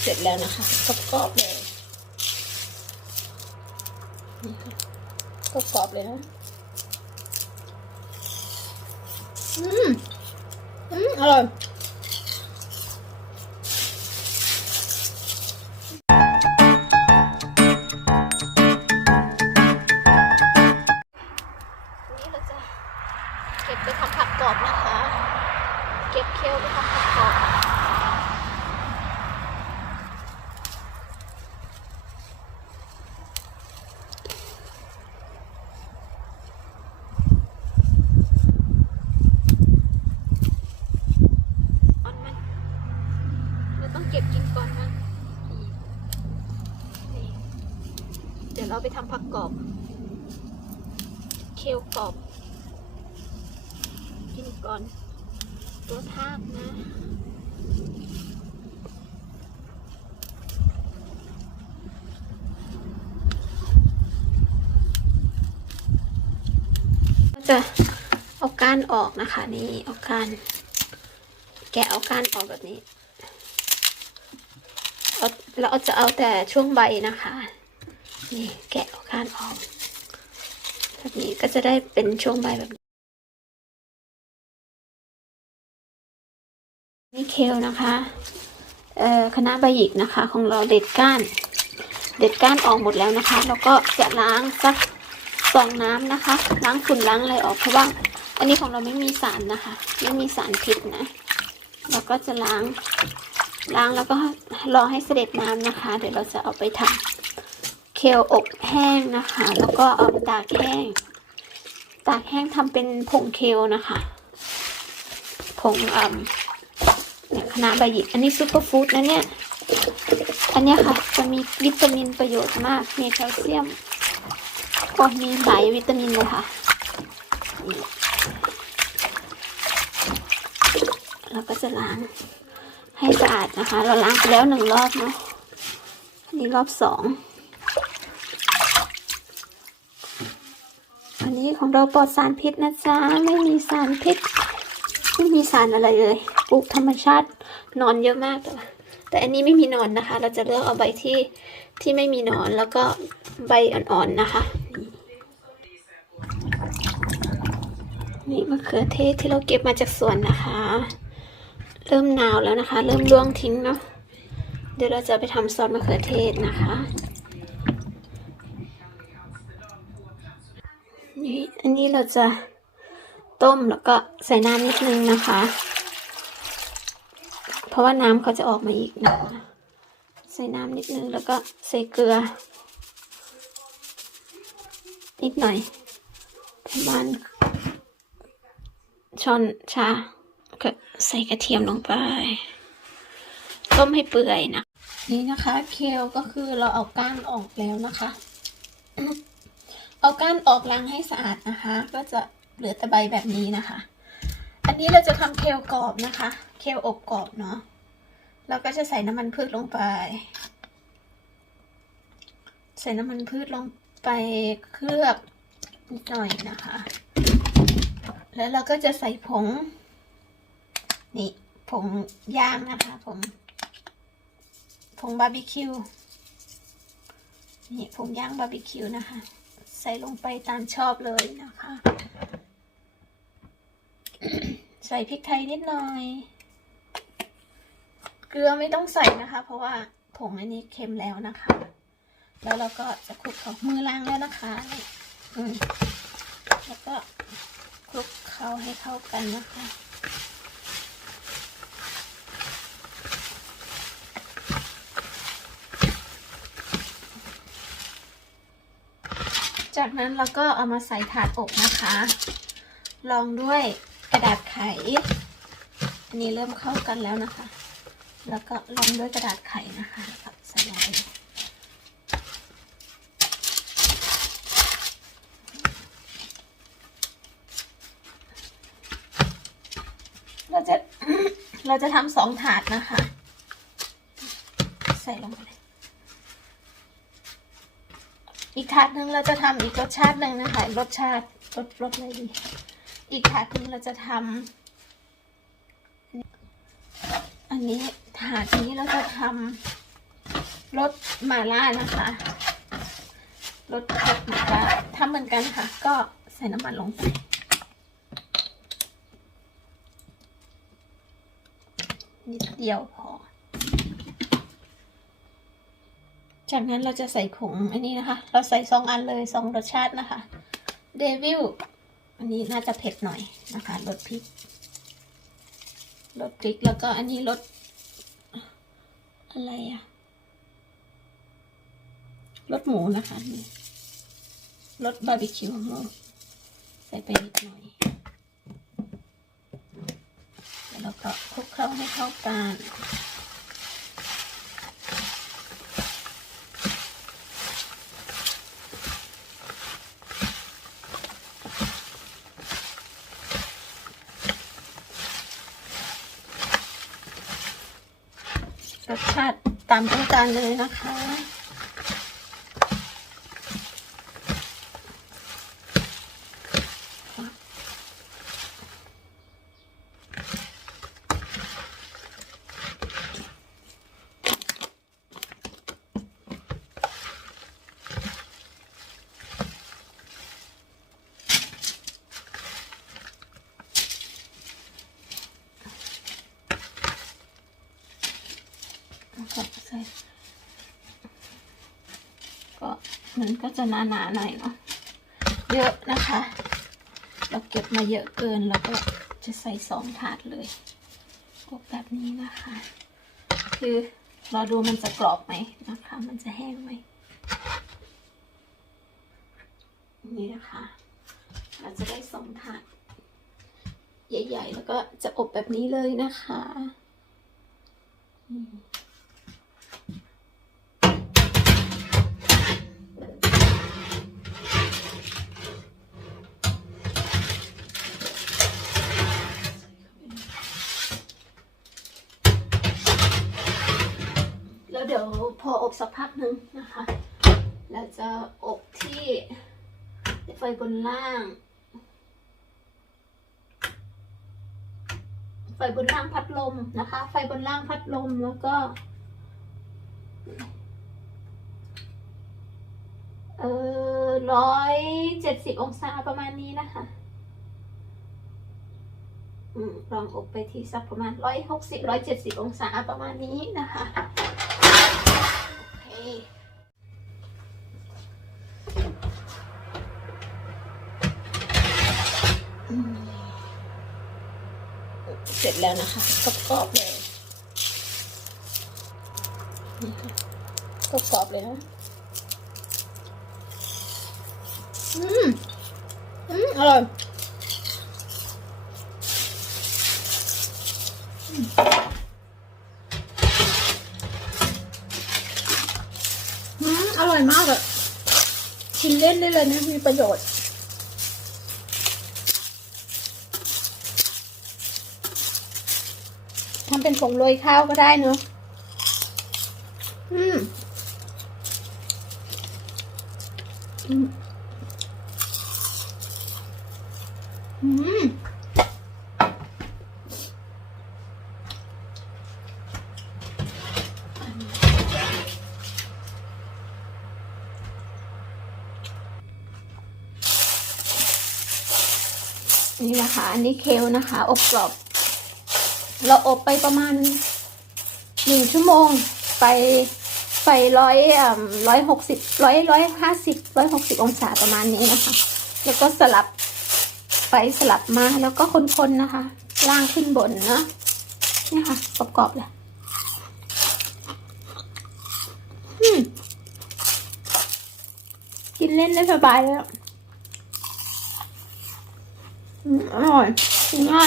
เสร็จแล้วนะคะกรอบๆเลยกรอบๆเลยนะ อืม อืม อร่อยนี่เราจะเก็บไปทำผักกรอบนะคะ ก็บเคี้ยวไปทำผักกรอบก่อนมันเราต้องเก็บกินก่อนมันนี่เดี๋ยวเราไปทำผักกรอบ เคี่ยวกรอบ กินก่อน ตัวทากนะจะเอาก้านออกนะคะนี่เอาก้านแกะเอาก้านออกแบบนี้เอาเราจะเอาแต่ช่วงใบนะคะ นี่แกะเอาก้านออกแบบนี้ก็จะได้เป็นช่วงใบแบบ นี่เคลนะคะเอ่อคณะใบหยิกนะคะ ของเราเด็ดก้าน เด็ดก้านออกหมดแล้วนะคะ แล้วก็จะล้างสักสองน้ำนะคะ ล้างฝุ่นล้างอะไรออกเพราะว่า อันนี้ของเราไม่มีสารนะคะ ไม่มีสารพิษนะเราก็จะล้างล้างแล้วก็รอให้เสด็จน้ำนะคะ เดี๋ยวเราจะเอาไปทำเคลอบแห้งนะคะ แล้วก็เอาไปตากแห้ง ตากแห้งทำเป็นผงเคลนะคะผงอ่ำ เนี่ยคณะใบหยิกอันนี้ซูเปอร์ฟู้ดนะเนี่ย อันนี้ค่ะจะมีวิตามินประโยชน์มาก มีแคลเซียมก็มีหลายวิตามินเลยค่ะ เราก็จะล้างให้สะอาดนะคะ เราล้างไปแล้วหนึ่งรอบเนาะอันี่รอบสองอันนี้ของเราปลอดสารพิษนะจ๊ะ ไม่มีสารพิษ ไม่มีสารอะไรเลย ปลูกธรรมชาติ นอนเยอะมากแต่แต่อันนี้ไม่มีนอนนะคะ เราจะเลือกเอาใบที่ที่ไม่มีนอนแล้วก็ใบอ่อนๆนะคะ นี่มะเขือเทศที่เราเก็บมาจากสวนนะคะ เริ่มหนาวแล้วนะคะ เริ่มร่วงทิ้งเนาะเดี๋ยวเราจะไปทำซอสมะเขือเทศนะคะ นี่อันนี้เราจะต้มแล้วก็ใส่น้ำนิดนึงนะคะ ราะว่าน้ำเขาจะออกมาอีกนะใส่น้ำนิดนึงแล้วก็ใส่เกลือ นิดหน่อยประมาณช้อนชาก็ใส่กระเทียมลงไป ต้มให้เปื่อยนะ นี่นะคะ เคลก็คือเราเอาก้านออกแล้วนะคะ เอาก้านออกล้างให้สะอาดนะคะ ก็จะเหลือแต่ใบแบบนี้นะคะ อันนี้เราจะทำเคลกรอบนะคะ เคลอบกรอบเนาะเราก็จะใส่น้ำมันพืชลงไป ใส่น้ำมันพืชลงไปเคลือบนิดหน่อยนะคะ แล้วเราก็จะใส่ผง นี่ผงย่างนะคะผงผงบาร์บีคิว นี่ผงย่างบาร์บีคิวนะคะ ใส่ลงไปตามชอบเลยนะคะ ใส่พริกไทยนิดหน่อย เกลือไม่ต้องใส่นะคะ เพราะว่าผงอันนี้เค็มแล้วนะคะ แล้วเราก็จะคลุกเขามือล้างแล้วนะคะอืมแล้วก็คลุกเขาให้เข้ากันนะคะจากนั้นเราก็เอามาใส่ถาดอบนะคะ ลองด้วย กระดาษไข อันนี้เริ่มเข้ากันแล้วนะคะ แล้วก็ลองด้วยกระดาษไขนะคะแล้วก็ใส่ลงไปเราจะเราจะทำสองถาดนะคะ ใส่ลงไปเลยอีกถาดหนึ่งเราจะทำอีกรสชาติหนึ่งนะคะ รสชาติรสรสอะไรดี อีกถาดหนึ่งเราจะทำอันนี้ถาดนี้เราจะทำรสมาล่านะคะรสเผ็ดหมาล่าทำเหมือนกันค่ะ ก็ใส่น้ำมันลงไปนิดเดียวพอ จากนั้นเราจะใส่ผงอันนี้นะคะ เราใส่สองอันเลยสองรสชาตินะคะ เดวิล อันนี้น่าจะเผ็ดหน่อยนะคะรสพริกรสพริกแล้วก็อันนี้รสอะไรอะรสหมูนะคะนี่รสบาร์บีคิวหมูใส่ไปนิดหน่อยแล้วก็คลุกเคล้าให้เข้ากัน รสชาติตามต้องการเลยนะคะ แล้วก็ใส่ก็ มันก็จะหนาๆหน่อยเนาะเยอะนะคะ เราเก็บมาเยอะเกินเราก็จะใส่สองถาดเลยกบแบบนี้นะคะ คือเรอดูมันจะกรอบไหมนะคะ มันจะแห้งไหมนี่นะคะ เราจะได้สองถาดใหญ่ ๆ แล้วก็จะอบแบบนี้เลยนะคะ อืม เดี๋ยวพออบสักพักหนึ่งนะคะเราจะอบที่ไฟบนล่าง ไฟบนล่างพัดลมนะคะ ไฟบนล่างพัดลมแล้วก็เออร้อยเจ็ดสิบองศาประมาณนี้นะคะอืมลองอบไปที่สักประมาณร้อยหกสิบร้อยเจ็ดสิบองศาประมาณนี้นะคะ เสร็จแล้วนะคะกรอบๆเลยนี่ค่ะกรอบๆเลยนะอืม อืม อร่อย อืม อร่อยมากอะกินเล่นได้เลยนะมีประโยชน์ ทำเป็นผงโรยข้าวก็ได้เนอะอืมอืมอืม นี่นะคะ อันนี้เคลนะคะ อบกรอบ เราอบไปประมาณหนึ่งชั่วโมงไปไฟร้อยร้อยหกสิบร้อยร้อยห้าสิบร้อยหกสิบองศาประมาณนี้นะคะ แล้วก็สลับไปสลับมาแล้วก็คนๆนะคะ ล่างขึ้นบนนะนี่ค่ะกรอบๆเลยกินเล่นได้สบายเลย อะ